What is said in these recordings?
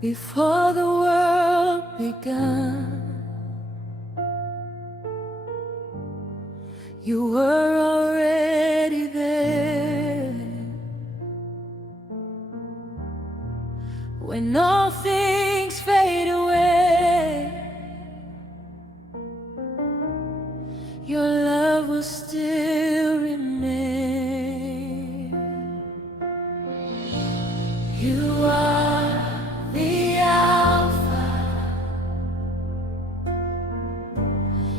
before the world began. You were already there. When all things fade away, your love will still remain. You are the Alpha.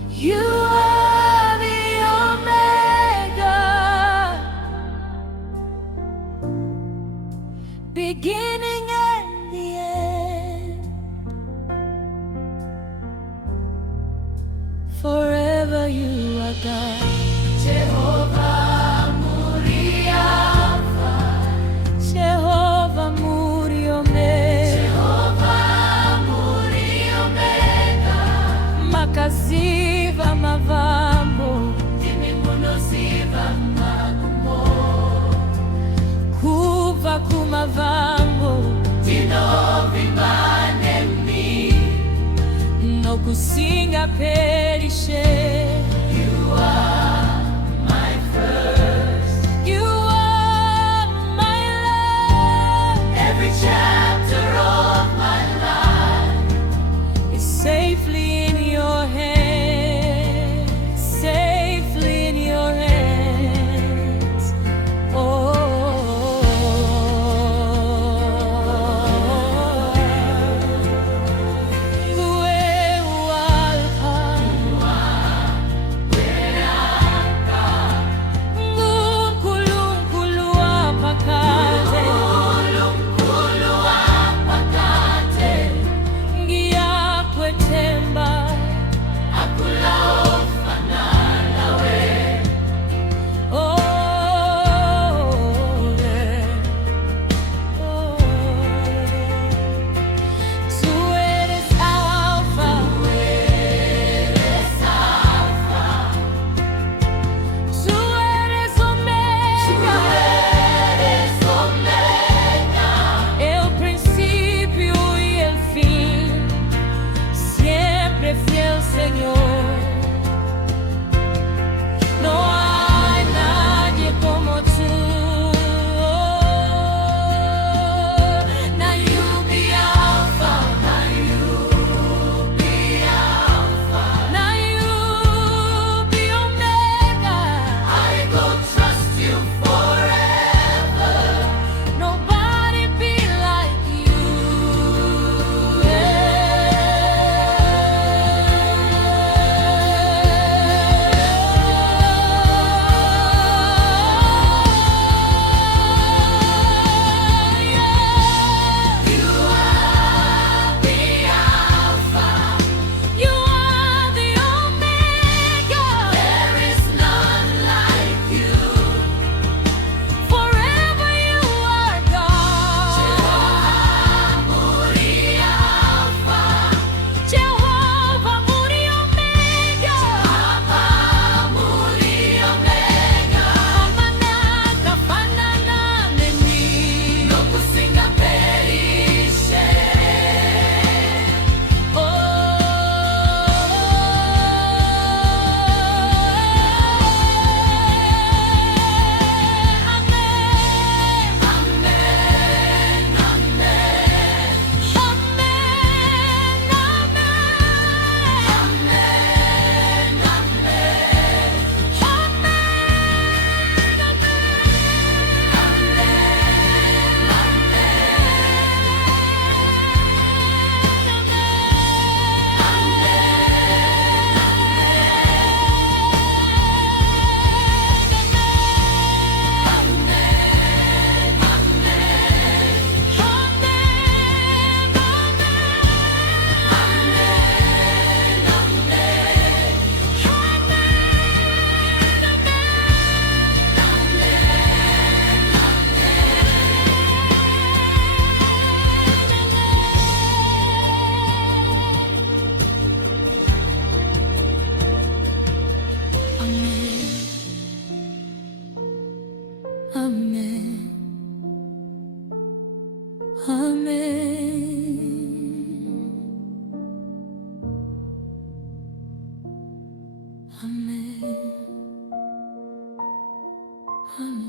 You are the Omega, beginning and the end. Forever you are God. Jehovah Muri Alpha, Jehovah Muri Omega, Jehovah Muri Omega, Makaziva Mavambo, Timimunosiva Magumo, Kuva Kumavambo, Tinovimanemi, no kusinga perishe. You are my first. You are my love. Every chapter of my life is safely in your hands. Safely in your hands. Oh. Where Amen. Amen.